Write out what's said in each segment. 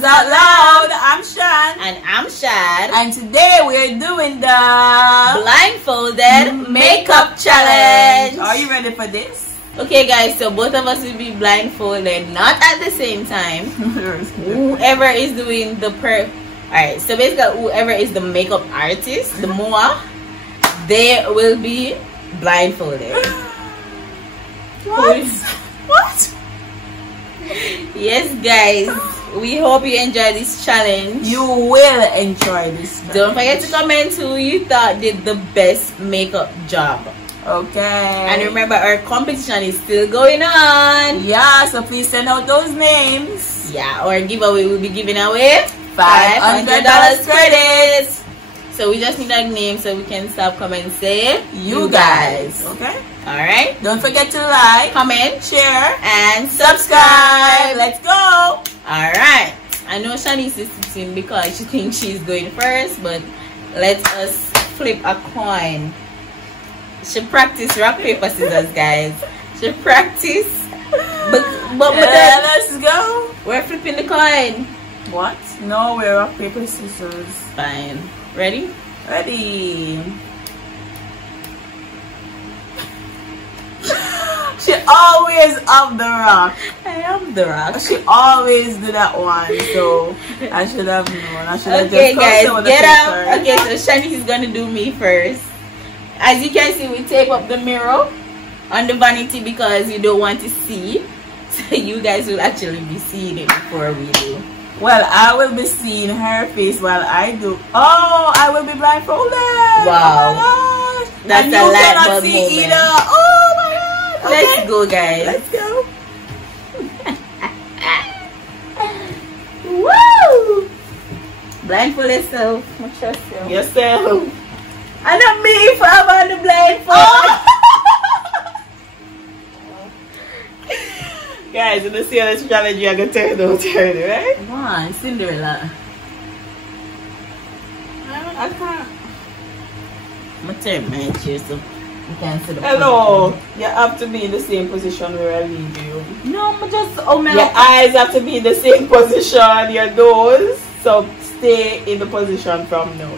Loves Out Loud. I'm Shan. And I'm Shad. And today we're doing the Blindfolded Makeup Challenge. Are you ready for this? Okay guys, so both of us will be blindfolded, not at the same time. Whoever is doing the Alright, so basically whoever is the makeup artist, the MOA, they will be blindfolded. What? What? Yes guys, we hope you enjoy this challenge. You will enjoy this challenge. Don't forget to comment who you thought did the best makeup job. Okay. And remember, our competition is still going on. Yeah, so please send out those names. Yeah, our giveaway will be giving away $500 credits. So we just need a name so we can stop, comment, say you guys. Okay. Alright. Don't forget to like, comment, share, and subscribe. Let's go. Alright. I know Shanice is sitting because she thinks she's going first, but let us flip a coin. She practice rock, paper, scissors, guys. She practice. But let's go. We're flipping the coin. What? No, we're rock, paper, scissors. Fine. Ready? Ready. She always up the rock. I am the rock. She always do that one, so I should have known. I should have okay, just guys, get up. Okay, so Shani is gonna do me first. As you can see, we tape up the mirror on the vanity because you don't want to see. So you guys will actually be seeing it before we do. Well, I will be seeing her face while I do. Oh, I will be blindfolded. Wow. Oh my gosh. That's and a you light cannot bulb see moment. either. Oh my god. Okay. Let's go, guys. Let's go. Woo! Blindfold yourself. Not yourself. Yourself. And not me if I'm on the blindfold. Oh. Guys, in the serious challenge, you're going to turn out, right? Come on, Cinderella. I can't. I'm going to turn my chair so you can see the Hello. You have to be in the same position where I leave you. No, I'm just... Oh, my Your eyes have to be in the same position, your nose. So stay in the position from now.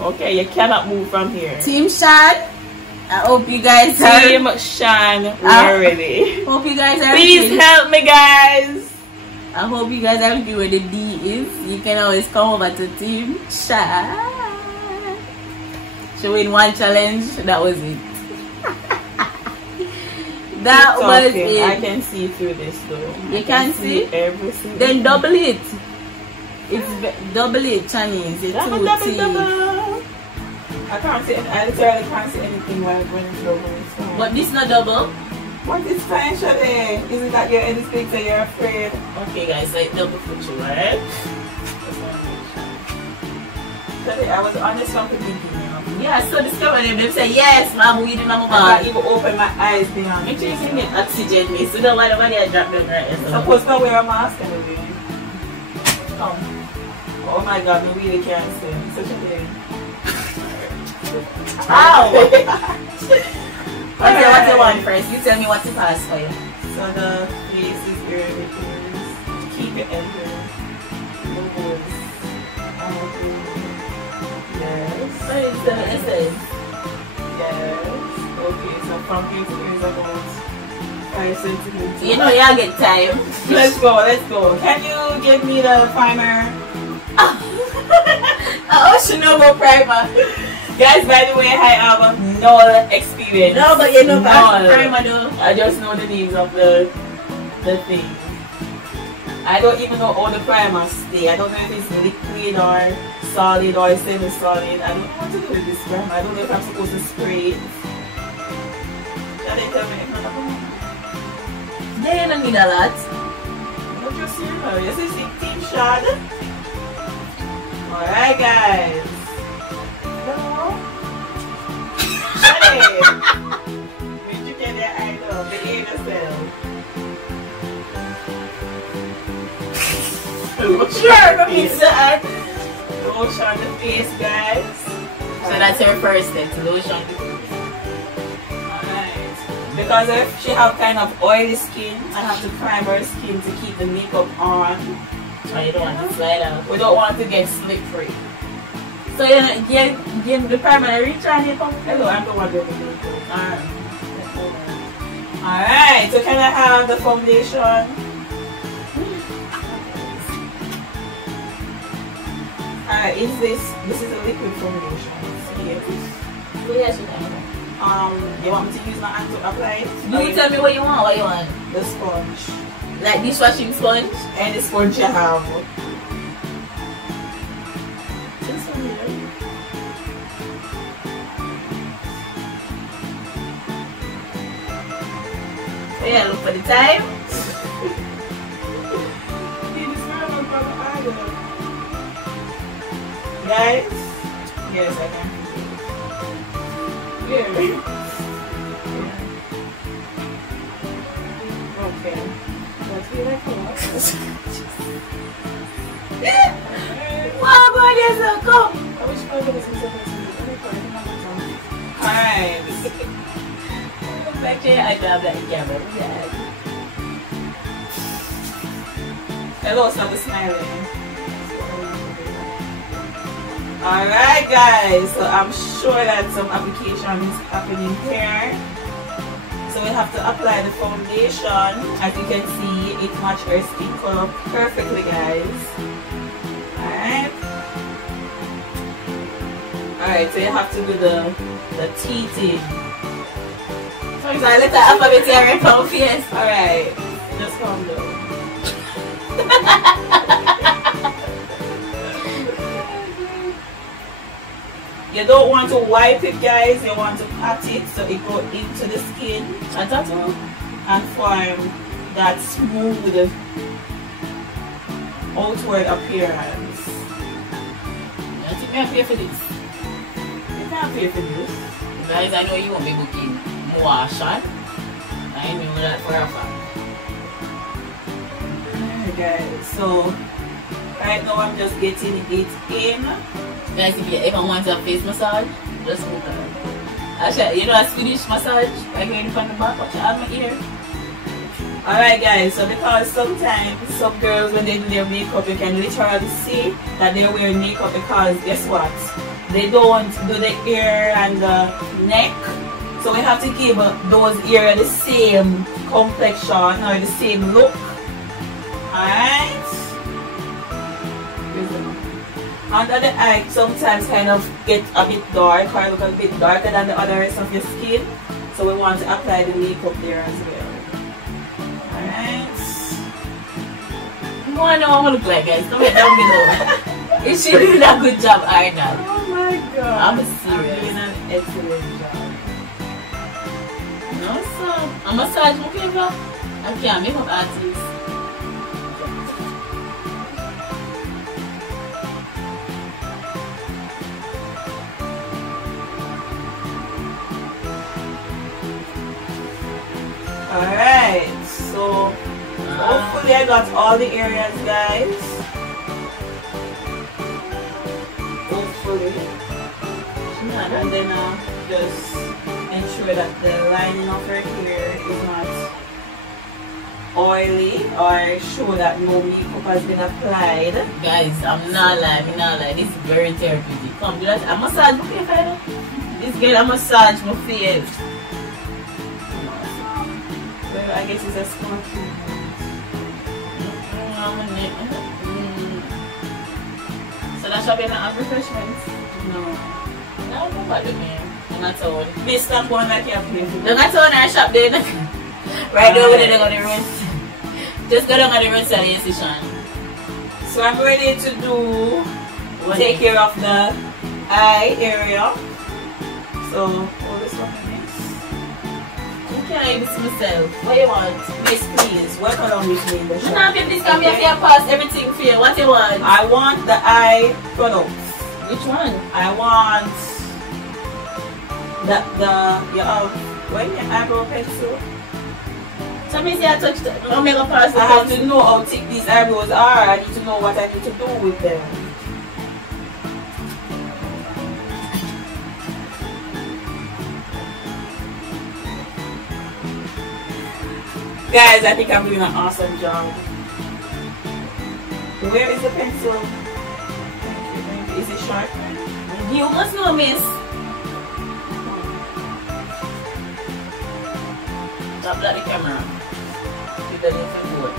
Okay, you cannot move from here. Team Shad, I hope you guys Team Shan, we're ready. Hope you guys are Please ready. help me, guys. I hope you guys are ready where the D is. You can always come over to Team Shad. She win one challenge. That was it. That was it. I can see through this though. You can see everything. Then double it. It's double it, Chinese. It's double. I can't see. I literally can't see anything while when it's double. So. But this not double. What is fine, Shade? Is it that you're in this picture? You're afraid? Okay, guys, so it's double for you, right? Shade, I was honest from the beginning. Yeah, so this camera they say yes, ma'am, we didn't know I can't even open my eyes beyond. Make sure you can get oxygen, me. So don't worry about it, drop them right. Supposed to wear a mask anyway. Come. Oh my god, we really can't see. Such a thing. Ow! What you want first? You tell me what to pass for you. So the face is here, keep it in here. Yes. What is the essence? Yes. Okay, so from here to here is about 5 centimeters. You know y'all get time. Let's go, let's go. Can you give me the primer? Oceanobo primer. Guys, by the way, I have no experience. No, but you know no. primer though. I just know the names of the thing. I don't even know how the primer stay. I don't know if it's liquid or solid or semi-solid. I don't know what to do with this primer. I don't know if I'm supposed to spray it. Can they tell me if I'm not? Yeah, you don't need a lot. Don't you see her? You see Team Shad? Alright guys. Hello? Hey! When you get that eye though, behave yourself. Sure, go fix that. Lotion the face, guys. So that's her first step, lotion the face. Alright. Because if she have kind of oily skin, I have to prime her skin to keep the makeup on. and you don't want to slide out. We don't want to get slippery. So you get the primer reach on you come. Hello, I'm the one doing the makeup. Alright, so can I have the foundation? Alright, this is a liquid foundation. See it? Yes, you can. You want me to use my hand to apply it? You tell me what you want, The sponge. Like dishwashing sponge? Any sponge you have. So yeah, look for the time. Guys? Yes, I can. Yeah. Okay. Let's be like Wow, God, yes, come. I wish my goodness was supposed to be. Alright. Back here, I grab that camera. Hello, stop smiling. Alright guys, so I'm sure that some application is happening here. So we have to apply the foundation. As you can see, it matches our skin color perfectly, guys. Alright. Alright, so you have to do the teething. So let the alphabet here right now, yes. Alright, just calm down. You don't want to wipe it, guys. You want to pat it so it goes into the skin and form that smooth outward appearance. I think I'm here for this. You can't pay for this. Guys, I know you won't be booking more shot. I know that for a fact. Alright guys, so right now I'm just getting it in. Guys, if you ever want a face massage, just go down. Actually, you know a Swedish massage, like when you from the back, watch out my ear. Alright guys, so because sometimes some girls when they do their makeup, you can literally see that they're wearing makeup because guess what? They don't do the ear and the neck. So we have to give those ears the same complexion or the same look. Alright? Under the eye sometimes kind of get a bit dark or look a bit darker than the other rest of your skin. So we want to apply the makeup there as well. Alright. You want to know what I look like, guys? Comment down below. Is she doing a good job or not? Oh my god. I'm serious. I'm doing an excellent job. No, sir. I'm a massage my favor. I can't make up artist. Alright, so hopefully I got all the areas, guys. Hopefully. And then just ensure that the lining of her hair is not oily or show that no makeup has been applied. Guys, I'm not lying, This is very therapeutic. Come, do that. I massage my face. This girl, I massage my face. Well, I guess it's a small treatment. So that should be an refreshment? No. No, no bother me. I'm not told. This not one that you have to do. They're not told our shop there. Right over there, they're going to rinse. Just go down on the rinse session. So I'm ready to take care of the eye area. So, all this one next. Can I miss myself? What you want? Miss, please, work along with me in the shop. No, please come here for your pass everything for you. What you want? I want the eye products. Which one? I want when your eyebrow pencil. So me say I touch the make a pass. I have to know how thick these eyebrows are. I need to know what I need to do with them. Guys, I think I'm doing an awesome job. Where is the pencil? Is it sharp? You must know, miss. Stop that the camera. Keep the little board.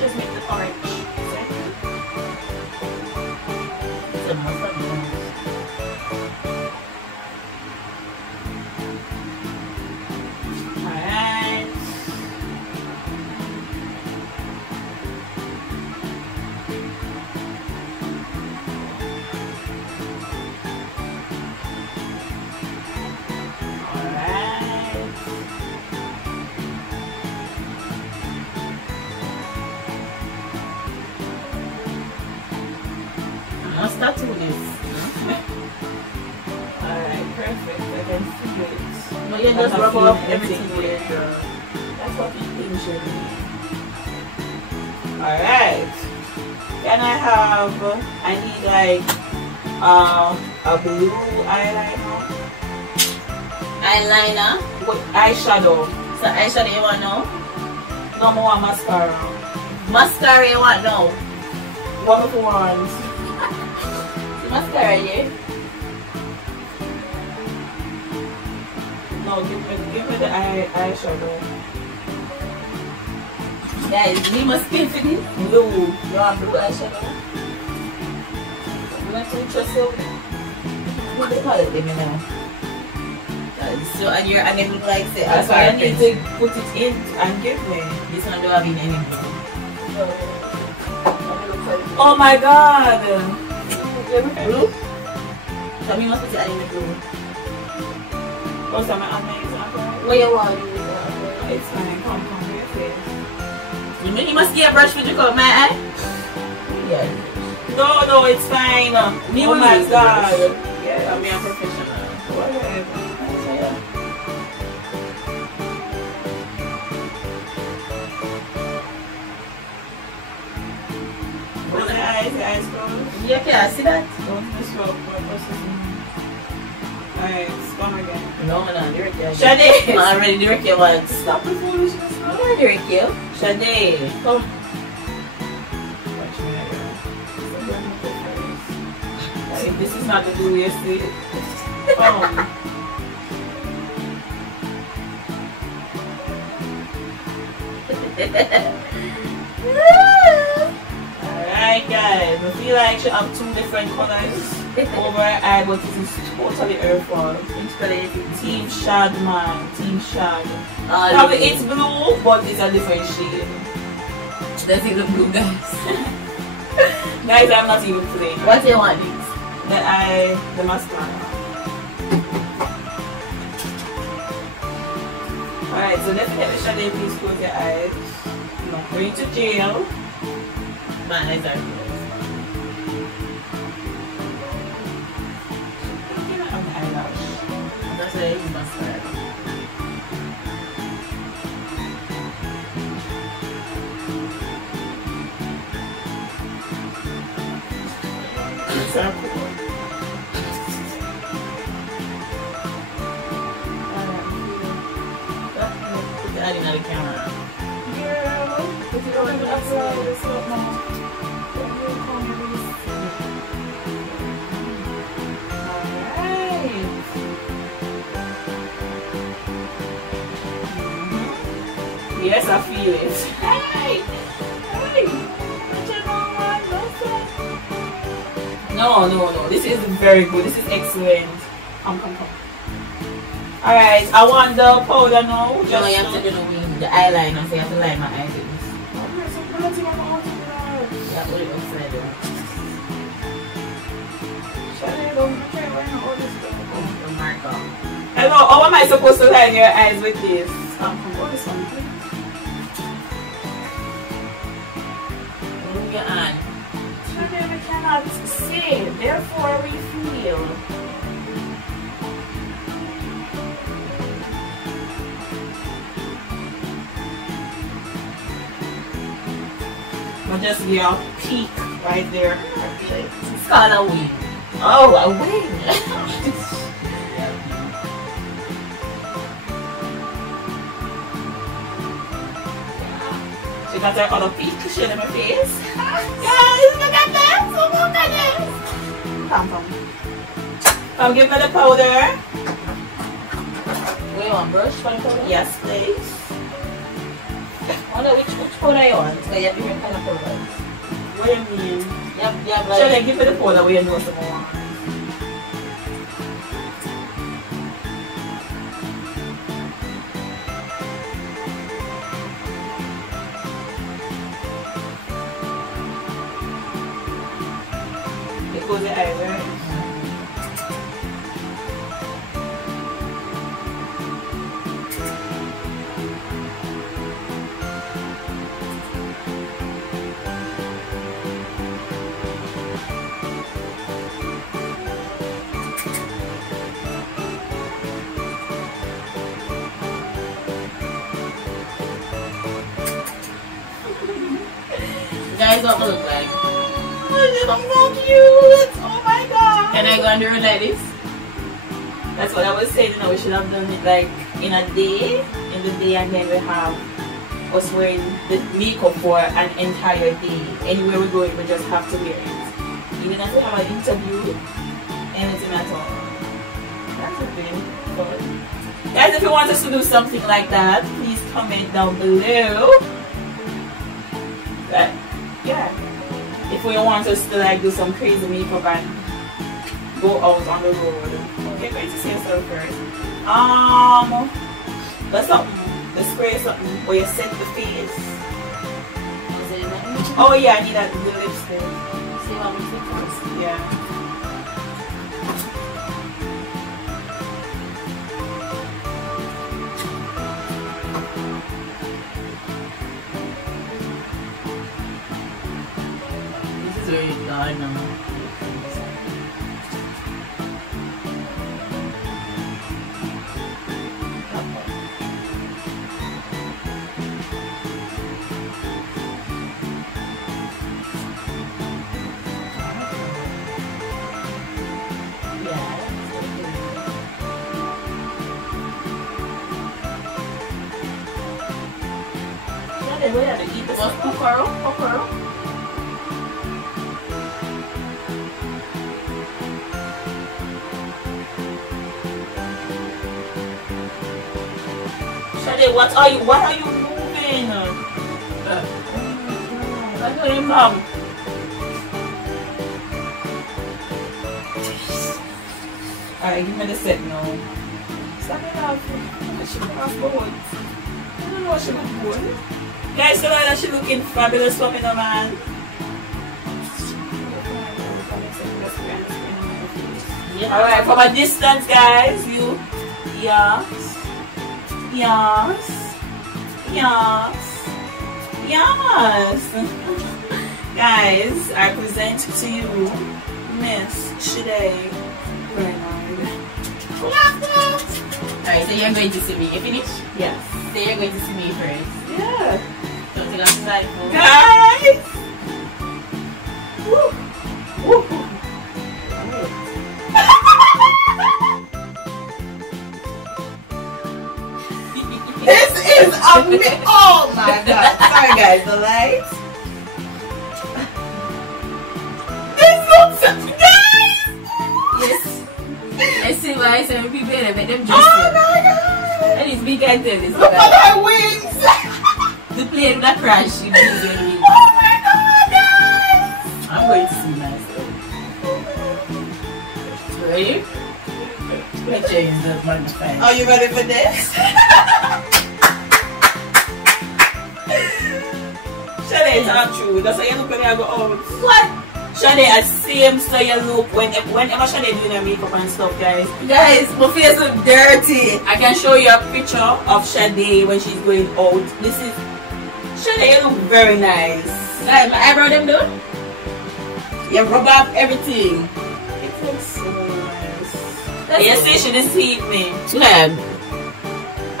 Just make the orange. It's a mustard nose. Alright. Must tattoo this. Alright, perfect. I can see it. No, you just rub off everything with That's what you think should be. Alright. Can I need like a blue eyeliner. eyeliner. What eyeshadow? So eyeshadow you want now? No more mascara. Mascara you want now? One of the ones. Mascara, yeah? No, give me the eyeshadow. Guys, we must pay for this. Blue. You want blue eyeshadow? You want to yourself? What do you call it, let me know. So, and you're unable to like say, That's why I need to put it in and give me. This one don't have in any blue. Oh my god! Blue? So, we must put it in the blue. Oh, so I'm amazing. What you want? It's fine. Come, here, please. You mean you must get a brush for you cut my eye? Yeah. No, it's fine. Me Oh will my use the god. brush. Yeah, I'm a professional. whatever. Close the eyes closed. Yeah, can I see that? Don't disrupt my processing. Alright, come again. No, lyric you. Shade! I'm already lyric you once. Stop the foolishness now. I'm lyric you. Shade. Come. Watch me again. If this is not the blue you see, come. Alright guys, I feel like she have two different colors over her eye, but it is totally her fault. Team Shad man, Team Shad. Probably it's blue, but it's a different shade. Does it look blue, guys? Guys, I'm not even playing. What do you want this? The mascara. Alright, so definitely Shade, please close your eyes. You're not going to jail. My eyes are closed. I'm eyelash. That's why I use mascara. Exactly. Put that in the camera. Girl, put it over the outside. It's not now. Yes, I feel it. Hey! No. This is very good. This is excellent. Come. Alright, I want the powder now. No, you have to do the eyeliner, so you have to line my eyes with this. Yeah, put it upside down. The marker. Hello, how am I supposed to line your eyes with this? Come, go this one, please. Move your hand. Children, we cannot see, therefore we feel. I'll just give you a peek right there. called a wing. Oh, a wing. She got her other feet cushion in my face. Guys, look at this. Oh my goodness. Come. Come give me the powder. Where you want brush for the powder? Yes, please. I wonder which powder you want. So you have different kind of powders. What do you mean? You have like... Shall I give me the powder where you know some more? It goes the eyes, right? Guys, what look like? Oh, they look so cute! Oh my god! Can I go and do it like this? That's what I was saying, you know, we should have done it like in a day, and then we have us wearing the makeup for an entire day. Anywhere we go, we just have to wear it. Even if we have an interview, anything at all. That's a bit fun. Guys, if you want us to do something like that, please comment down below. But, yeah. If we want us to like do some crazy makeup and go out on the road. Okay, going to say yourself first. That's something. The spray is something where you set the face. Oh yeah, I need that the lipstick. See what we take first? Yeah. This is very dark now. We have to eat this Okoro. Shade, what are you moving? I'm doing mom. Alright, give me the set now. Stop it off. She look off good. I don't know what she look good. Guys, so that she looking fabulous for me, no man. Yeah. Alright, from a distance, guys, you. Yes. Guys, I present to you Miss Shade Bernard. Alright, so you're going to see me. You finish? Yes. So you're going to see me first. Yeah. Don't take off the blindfold. Guys! Woo! Woo! This is amazing! Oh my god! Sorry guys, the lights. This looks guys! Yes. Let's see why I say people better make them just. Oh my god! And it's big and tell this. Look at her wings! The plane will crash. Oh my god, guys! I'm going to see myself. Ready? Let's change the magnifier. Are you ready for this? Shade, it's not true. That's how you look when you go out. What? Shade, I same style you look whenever Shade doing her makeup and stuff, guys. Guys, my face look dirty. I can show you a picture of Shade when she's going out. This is Shade, you look very nice. Guys, my eyebrow them done? You rub off everything. It looks so nice. You see, she deceived me. Man.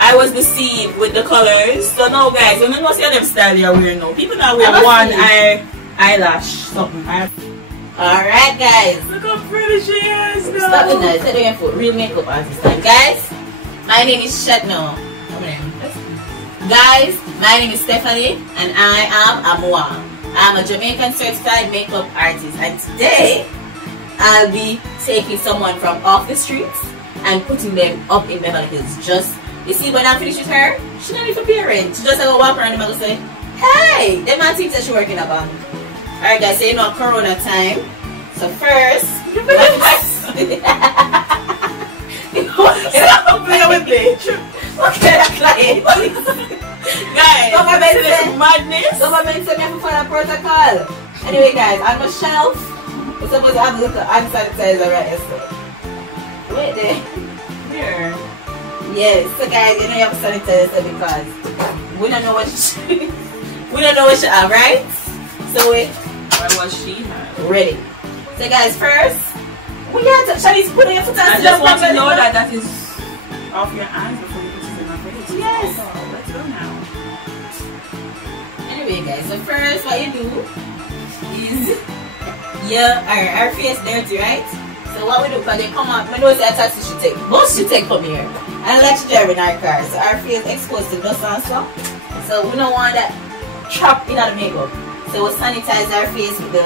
I was deceived with the colors. So now guys, you know see them style you're wearing now. People now wear one eyelash something. Alright, guys. Look how pretty she is now. Stop it now. Instead of your foot, real makeup artist. And guys, my name is Shatno. Guys, my name is Stephanie and I am Amwa. I'm a Jamaican certified makeup artist, and today I'll be taking someone from off the streets and putting them up in Beverly Hills. Just, you see, when I'm finished with her, she don't even parent. She just go walk around and go say, hey, them man thinks that she working a bank. Alright guys, so you know Corona time. So first, stop playing with me. Okay, that's like guys, madness. Government said me have to follow protocol. Anyway guys, on my shelf, we're supposed to have a little hand sanitizer right here. So. Wait there. Here. Yes, so guys, you know you have to sanitize it because we don't know what she we don't know what she have, right? So we what she had. Ready. So guys, first we have to Shanice put your foot on. I just want to know that is off your eyes before you put it in my face. Yes. Oh, let's go now. Anyway guys, so first what you do is our face dirty, right? So what we do, because they come out, we know that taxi should take, most should take from here. And like she drive in our car, so our face exposed to dust and stuff. So we don't want that trap in the makeup. So we sanitize our face with the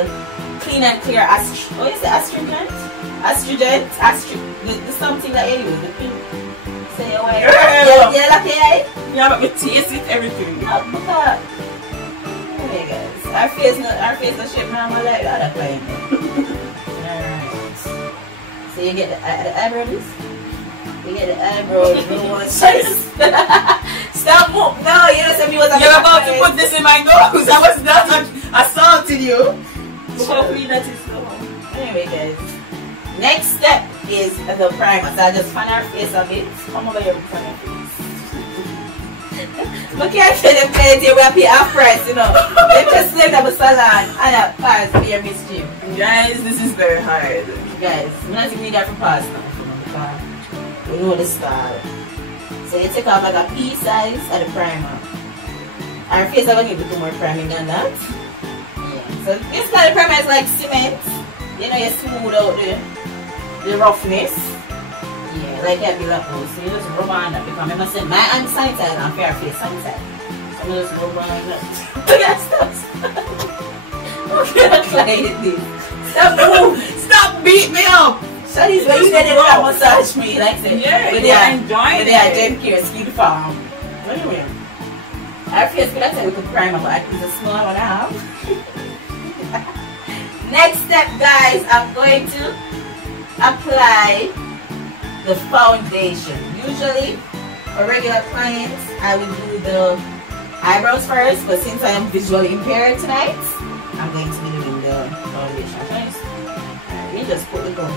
clean and clear astringent? The something that you use, the pink. Say your way. Yeah, okay. Yeah, but we taste it, everything. Anyway guys, our face no shape normal like the other kind. Alright. So you get the eyebrows. You get the eyebrows. Stop move. No, you don't say me was you're about to put this in my nose. I was not assaulting you. Hopefully that is no. Anyway guys, next step is the primer. So I'll just fan our face a bit. Come over here and fan your face. Look at them playing here, we have to half price, you know. They just left up a salon and a pass for your mischief. Guys, this is very hard. Guys, we not even need that for pass now, because we know the style. So you take off like a pea size of the primer. Our face are going to do more priming than that. Yeah. So basically the primer is like cement. You know, you smooth out the roughness. Yeah, like that be like oh, so you just rub on that because I say my hand sanitizer and fair face sanitizer. So you just rub on that. Look at stuff. Okay, that's like this. Stop move. Stop beat me up. Shanice, when you get it to massage me, like say, yeah, they are enjoying it. They are Gem Care Skin Farm. Anyway, our face could actually with the primer, but it's a small one I have. Next step, guys, I'm going to apply the foundation. Usually for regular clients I will do the eyebrows first, but since I am visually impaired tonight I'm going to be doing the foundation first. Let me just put the comb.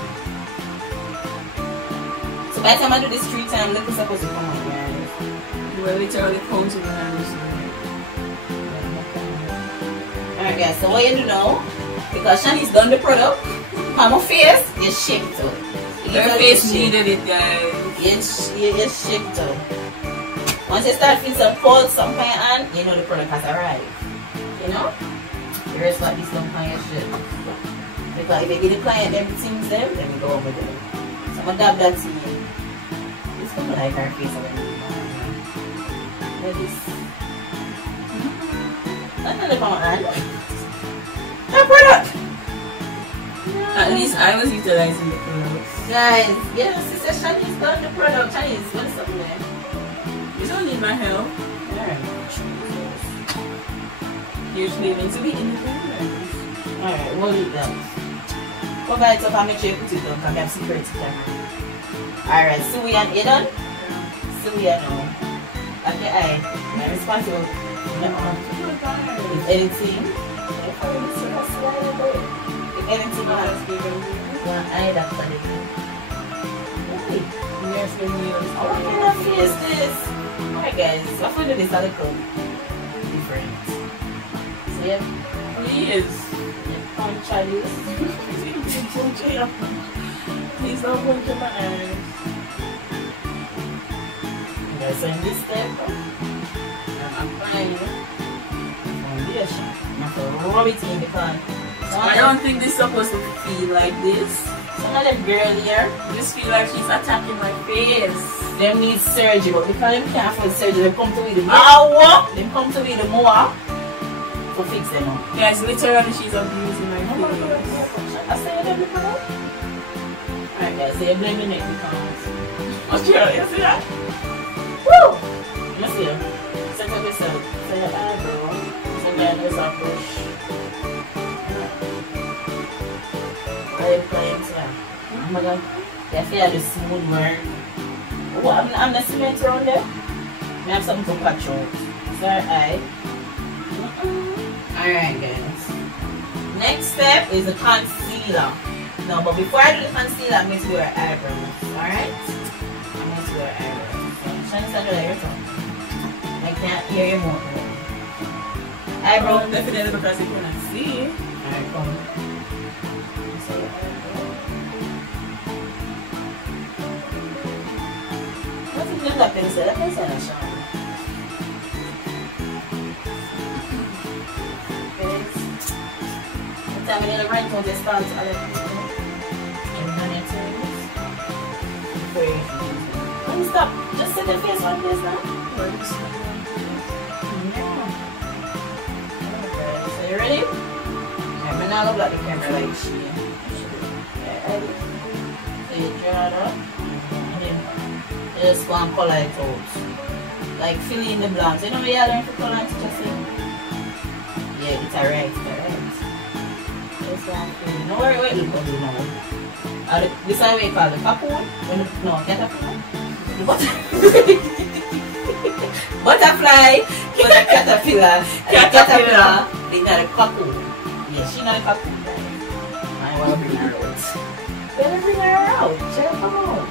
So by the time I do this 3 times, look, it's supposed to come out my eyes. You will literally counting your hands. Alright guys, so what you do now, because Shani's done the product on my face, you shake it up. Her face needed it, guys. Yes, shake it up. Once you start feeling some cold, some kind of hand, you know the product has arrived. You know? The rest of this stuff on your shit. Because if you give the client everything them, then we go over there. So I'm gonna dab that to you. It's gonna like our face already. Like this. That's not the hand. That product! At least I was utilizing the product. Guys, yeah, sister Shani's done the product. Shani's, what is up there? You don't need my help. Alright. You're claiming to be independent. Alright, we'll leave that. Cover it up and make sure you put it on because I have security camera. Alright, so we are done? So we are now. At the eye. I'm responsible. If anything, anything else, one eye that's on it. Yes, when you What kind of face is this? Alright guys, I'm going to do this a little different. So yeah, please. try this. Please don't punch in my eyes. Guys, so in this step, I'm applying foundation. I'm going to rub it in because I don't think this is supposed to feel like this. Some of them girl here Just feel like she's attacking my face. them need surgery, but because them can't afford surgery, they come to with the They come to with the more to fix them up. Yes, literally she's abusing my face. I say them because alright guys, so you're blaming it because Australia, you see that? woo! You see them? Set up yourself. So your eyebrow. So then there's a brush. Playing to them. Oh my god. You feel the smooth work. Oh, I'm the cement around there. I have something to patch out. Is that eye? Alright guys. Next step is the concealer. No, but before I do the concealer, I'm going to do her eyebrows. Alright? I'm going to do her eyebrows. Shine this under your tongue. I can't hear you more. Eyebrows. Oh, definitely because you cannot see. Alright, come. La pensée, la chambre. I'm going to write on this part. Don't stop. Just set the face on this now. Okay, so you ready? I'm going to look at the camera like she. Ready? So you draw it up. Just go and color it out. Like fill in the blanks. You know we are learning to color it just in. Yeah, it's alright, it's alright. Just go and fill in. No worry what you look at now. This is what you call the cocoon. No, caterpillar. Butterfly. Caterpillar. Caterpillar. They got a cocoon. Yeah, she not a cocoon. I want to bring her out. Better bring her out. Check her out.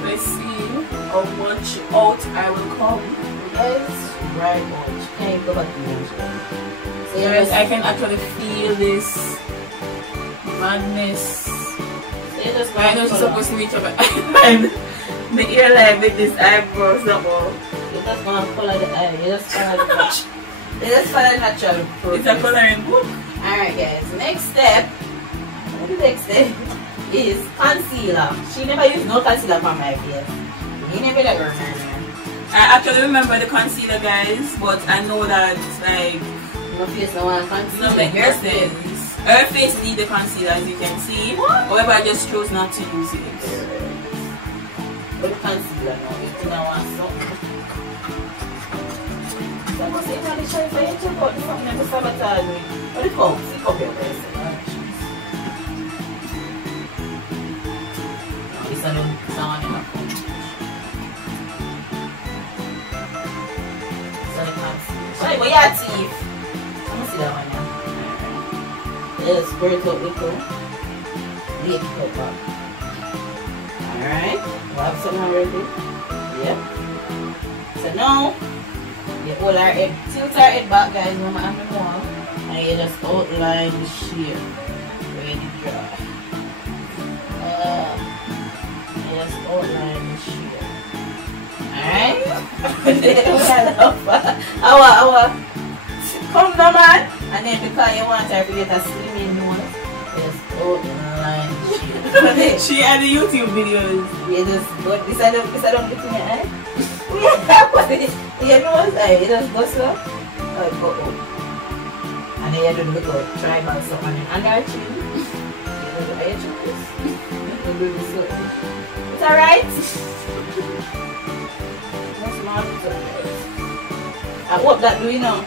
Let's see how much out I will come. Yes, right much. Can you go back to the so yes, I can actually feel this madness. So you just I know she's supposed to reach up and the earline with this eyebrows double. You just want to color the eye. You just follow the match. You just follow the natural process. It's a coloring book. Alright guys, next step. What the next step? Is concealer. She never used no concealer for my face. You never let her I actually remember the concealer, guys, but I know that like no face no one concealer. No make her sense. Her face need the concealer, as you can see. However, I just chose not to use it. But the concealer now, it's in our something. I must even try for you to check out the something to sabotage me. What do you call? Stick up your breast. Isa nung sama niya ako. Isa nung concealer. Sorry, why teeth? Ano sila man niya? Let's squirt out with it. Lick it up. Alright. We have some already. Yep. So now, you hold our head, tilt our head back, guys. Mama, I'm more. And you just outline the shape. Ready to draw. Just outline the shape. Alright? Come down, man. And then because you want her to get a slimming nose, just outline the shape. She had the YouTube videos. You just go, this I don't look in your eye. Your nose eye, you just go so. Go up. And then you do the little tribal stuff on it. Under her chin. You do the eye choice. You do this way. It's alright. I hope that do you know.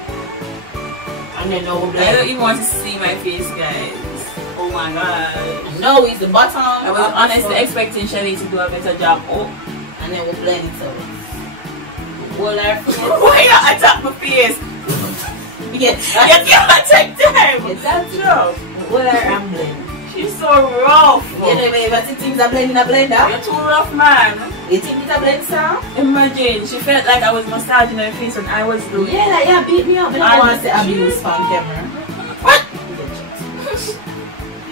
And then now I don't even want to see my face, guys. Oh my god. No, it's the bottom. I was honestly expecting Shelly to do a better job. Oh. And then we'll blend it out. Hold our face. Why not attack my face? Yes. You can't take time. Yes, that's true. Hold our arm blend. She's so rough. You know, but you think that blend in a blender? You're too rough, man. You think it's a blend, sir? Imagine, she felt like I was massaging her face and I was doing. Yeah, like you beat me up. I don't want to say abuse on camera. What?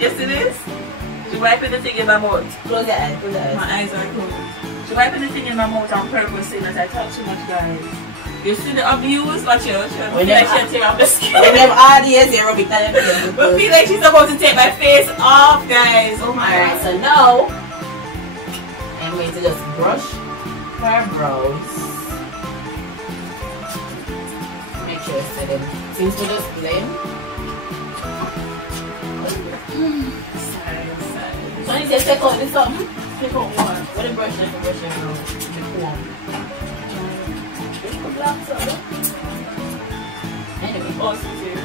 Yes, it is. She wiping the thing in my mouth. Close your eyes, close your eyes. My eyes are closed. She wiping the thing in my mouth on purpose saying that I talk too much, guys. You see the abuse? Watch it. When like she'll tear off the skin. When them audience, you're rubbing that. But feel like she's about to take my face off, guys. Oh my god. Alright, so now I'm going to just brush her brows. Make sure it's them. Since we just blend. Sorry. So you just take out this something. Take out one. When you brush it, the comb. Anyway, Awesome too.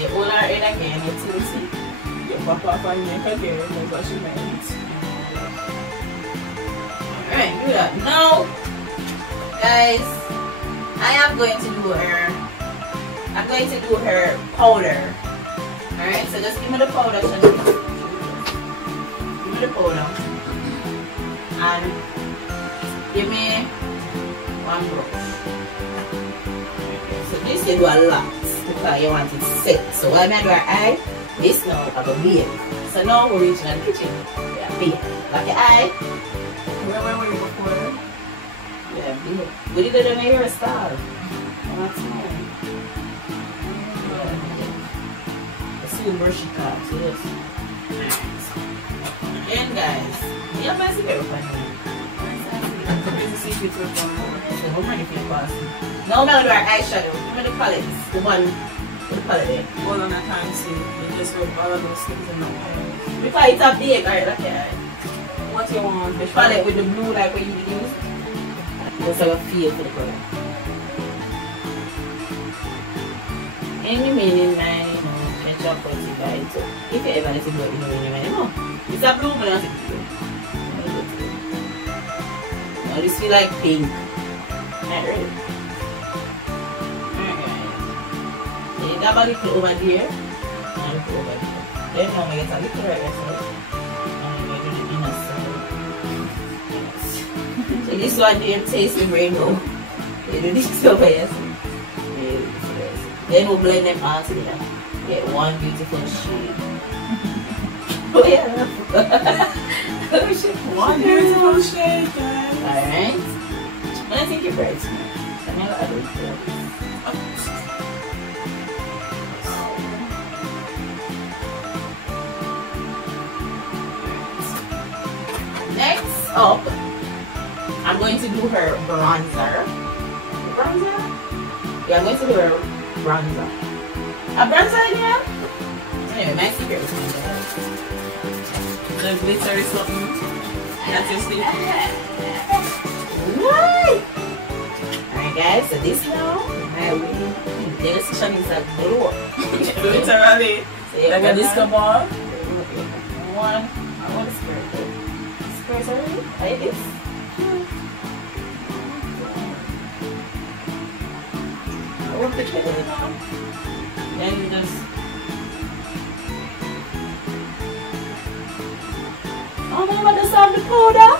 see, all our in again, it's easy. You pop off and make again, that's what she meant. Alright, do that. Now, guys, I am going to do her powder. Alright, so just give me the powder, Shani. Give me the powder. And give me one brush. So this you do a lot because you want it set. So when I do her eye, this now I go bake. So now we're reaching the kitchen. Yeah, bake. Like your eye. Where were you before? Yeah, bake. We did it in a hairstyle. That's nice. Let's see the brush it out. So yes. Again, guys, you have my secret open here. There's a secret to it. So how many people pass? Now I'm going to do our eyeshadow. Give me the palettes. The one with the palette there. Hold on, I can't see. You just rub all of those things in my eyes. Before it's up big, alright, look at it. What do you want? The palette with the blue like what you use. Just have a feel for the color. And remaining mine, you know, can chop what you buy it. So if you ever let it go, you know when you want it. No. It's a blue, but not a blue. Now this feel like pink. Not really. You got a little over there, and a little over there. Then now I get a little right here, and I do the inner side. So this one here tastes the rainbow. You do this over here. Then we'll blend them all together. Get one beautiful shade. Oh yeah. One beautiful shade, guys. Alright. I think you're bright smart. I'm going to add it to this. Next up, I'm going to do her bronzer. Bronzer? Yeah, I'm going to do her bronzer. A bronzer in here? Anyway, my secret is in there. The glitter is something. That's your secret. Right. Alright guys, so this now, the decision is a glow. Literally. So like a disco ball. One. I want to skirt it. Skirt already? Like this. I want to put it on. Then you just. Oh my god, that's on the powder.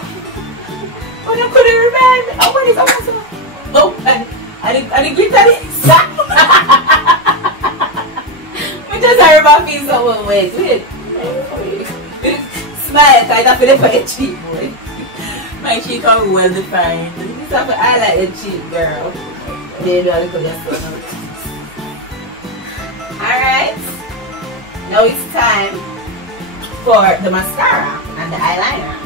Oh, you couldn't remember. Oh, what is that? Oh, I didn't get that. We just heard about me so wait. Smile, kind of feel for your cheek, boy. My cheek are well defined. This is how I like the cheek, girl. There you go, alright. Now it's time for the mascara and the eyeliner.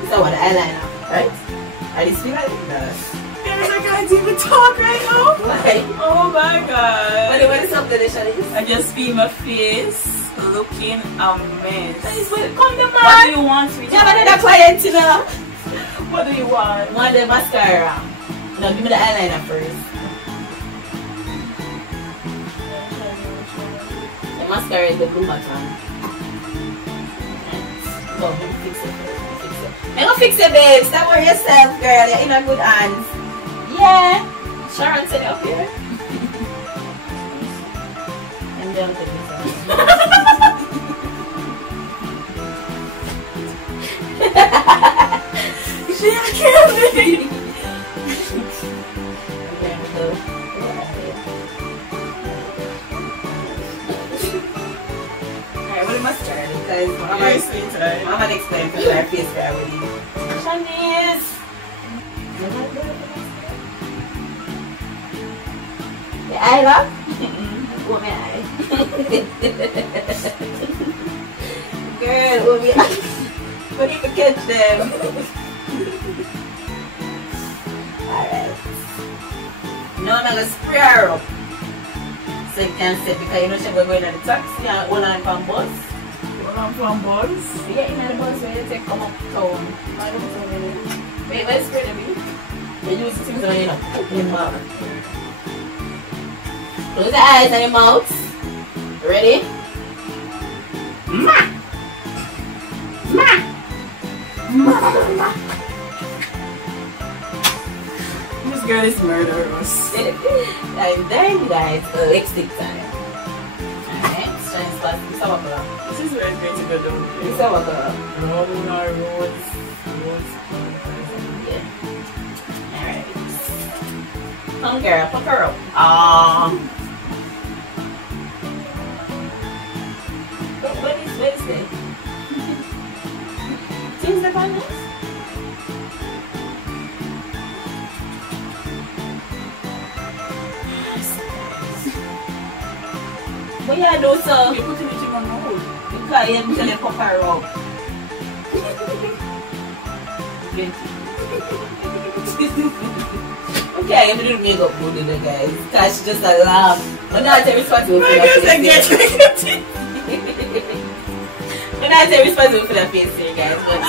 This is what the eyeliner, right? I just feel like this. Guys, I can't even talk right now. Why? Oh my god. What is up there, Shanice? I just feel my face looking a mess. Come the man. What do you want, sweetie? Yeah, but another client, you know. What do you want? Want the mascara. Now give me the eyeliner first. The mascara is the blue button. Go, let me fix it. I'm gonna fix it, babe. Stop worrying yourself, girl. You're in a good hands. Yeah. Sharon said it up here. And then take this out. She killed me. Alright, what am I starting? Because I'm going to explain to her face for everybody. Shanice! The eye lock? What my eye? Girl, what my eye? But you can catch them. Alright. Now I'm going to spray her up. So you can sit because you know she's going to the taxi and hold on from bus. Hold on from bus? Yeah, in the bus when you take come up town. Wait, let's spray them in. You use the things on you know. In your mouth. Close the eyes and your mouth. Ready? Ma! Ma! Ma! This girl is murderous. And then guys, the lipstick time. Alright, shine spot. This is our color. This is where it's going to go down. This is our color. Brown or rose. Yeah. Alright. Come girl, pump her up. Aww. What is this? Things that are nice. What you do, sir? You put anything on my hood? Because you have to pump her up. Okay, I have to do the makeup good in there, guys. Because she just a laugh. But not responsible for that face. But not responsible for that face here, guys. But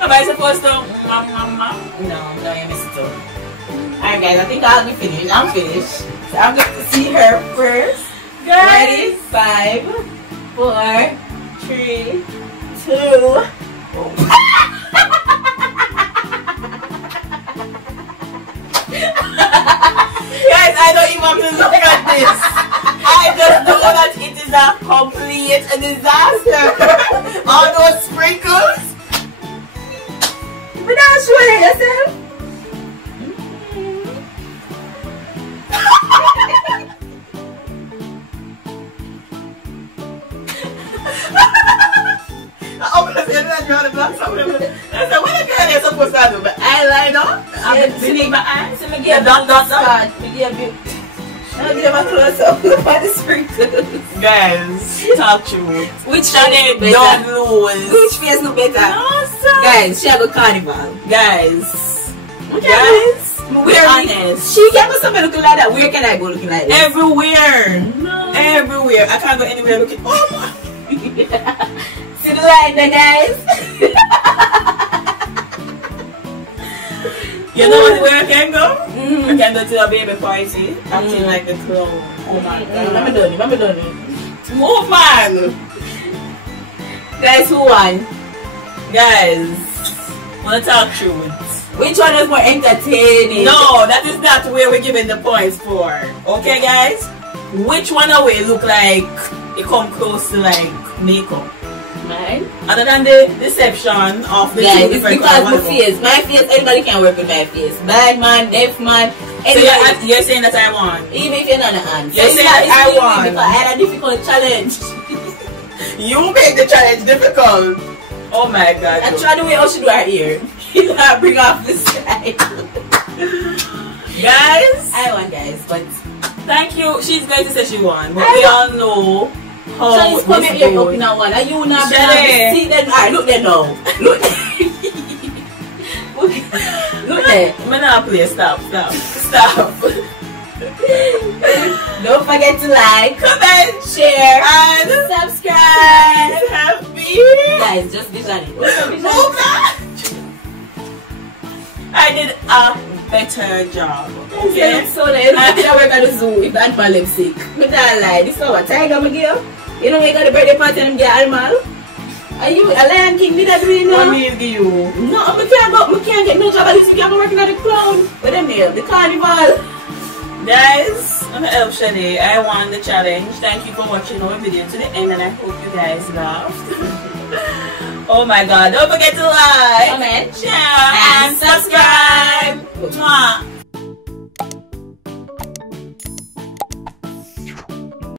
am I supposed to? Mama? No, you missed it too. Alright, guys, I think I'll be finished. I'm finished. So I'm going to see her first. Ready? 5, 4, 3, 2. Guys, I don't even have to look at this. I just know that it is a complete disaster. All those sprinkles. But not sure yourself. That's what the girl is supposed to do. But eyeliner, I'm seeing my eyes. So I give a dot. I give a close up of the sprinkles. Guys, talk true. Which Shade face don't lose. Which face look better? No, sir. Guys, she have a carnival. Guys, We're honest. She gave us something looking like that. Where can I go looking like this? Everywhere. No. Everywhere. I can't go anywhere looking. Oh my. See the line there, guys. You know where I can go? I can go to a baby party, acting like the clown. Oh my god. I'm done it. Move, man. Guys, who won? Guys, wanna talk truth. Which one was more entertaining? No, that is not where we're giving the points for. Okay, guys? Which one of we look like it come close to like makeup? Mine? Other than the deception of the two different because my face, anybody can work with my face. Blind man, deaf man. So you're saying that I won? Even if you're not an hand. You're saying that I won? Because I had a difficult challenge. You made the challenge difficult. Oh my god. I tried the way I should do her ear. You gotta bring off the side. Guys, I won, guys, but thank you. She's going to say she won, but we all know how so it's coming here up in a one. And you now see them. Alright, look there now. Look there. Look there. I'm not play. Stop. Don't forget to like, comment, share, and subscribe. Happy. Guys, just vision it. I did a better job. Okay. So then, I work at the zoo with that my lipstick. But I lie. This is what Tiger I'm give. You know, we got the birthday party and get animal. Are you a Lion King? Did I do it now? What meal do you? No, I can't get no job at this week. I'm working at the clown. With the meal, the carnival. Guys, I'm Elf Shade. I won the challenge. Thank you for watching our video to the end, and I hope you guys laughed. Oh my god, don't forget to like, comment, share, and subscribe. Mwah.